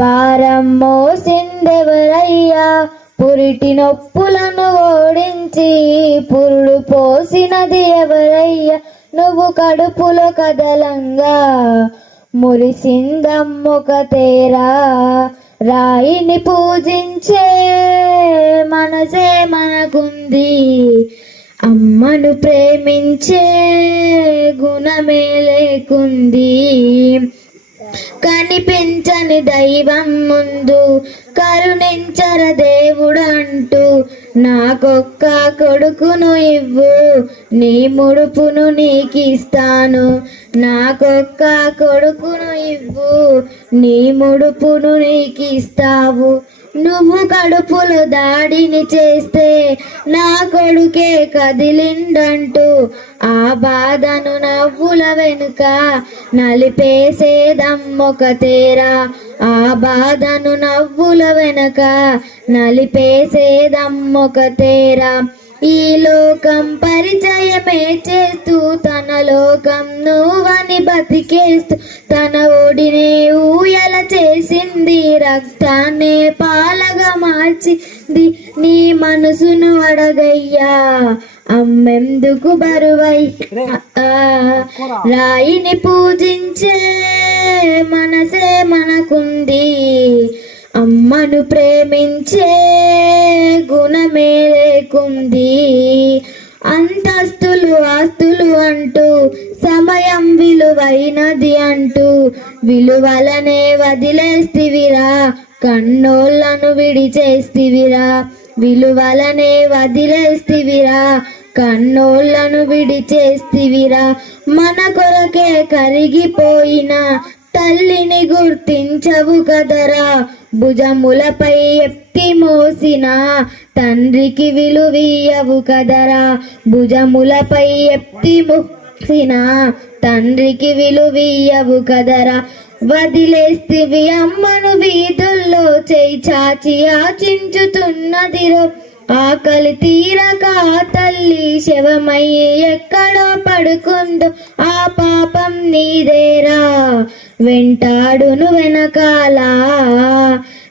భారం మోసిందెవరయ్యా, పురిటి నొప్పులను ఓడించి పురుడు పోసినది ఎవరయ్యా, నువ్వు కడుపులో కదలంగా మురిసిందమ్మొక తేరా. రాయిని పూజించే మనసే మనకుంది, అమ్మను ప్రేమించే గుణమే లేకుంది. కనిపించని దైవం ముందు కరుణించర దేవుడు అంటూ, నాకొక్క కొడుకును ఇవ్వు నీ ముడుపును నీకిస్తాను, నాకొక్క కొడుకును ఇవ్వు నీ ముడుపును నీకిస్తావు. నువ్వు కడుపులో దాడిని చేస్తే నా కొడుకే కదిలిండంటూ, ఆ బాధను నవ్వుల వెనుక నలిపేసేదమ్మొక తేరా. ఆ బాధను నవ్వుల వెనుక నలిపేసేదమ్మొక తేరా. ఈ లోకం పరిచయమే చేస్తూ తన లోకం నువ్వని బతికేస్తూ, తన ఒడినే ఊయల చేసింది, రక్తాన్నే పాలగా మార్చింది. నీ మనసును అడగయ్యా, అమ్మెందుకు బరువై. రాయిని పూజించే మనసే మనకుంది, అమ్మను ప్రేమించే గుణమే లేకుంది. అంతస్తులు ఆస్తులు అంటూ, సమయం విలువైనది అంటూ, విలువలనే వదిలేస్తివిరా, కన్నోళ్లను విడిచేస్తివిరా. విలువలనే వదిలేస్తివిరా, కన్నోళ్లను విడిచేస్తివిరా. మన కొరకే కరిగిపోయిన తల్లిని గుర్తించవు కదరా, భుజములపై ఎత్తి మోసిన తండ్రికి విలువీయవు కదరా, భుజములపై ఎత్తి మోసిన తండ్రికి విలువీయవు కదరా. వదిలేస్తివి అమ్మను వీధుల్లో చేయి చాచి ఆచించుతున్నదిరో, ఆకలి తీరక తల్లి శవమై ఎక్కడో పడుకుందో, ఆ పాపం నీదేరా వెంటాడును వెనకాల.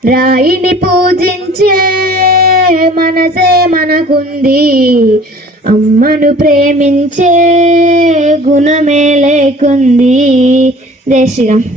రాయిని పూజించే మనసే మనకుంది, అమ్మను ప్రేమించే గుణమే లేకుంది. జై శ్రీరామ్.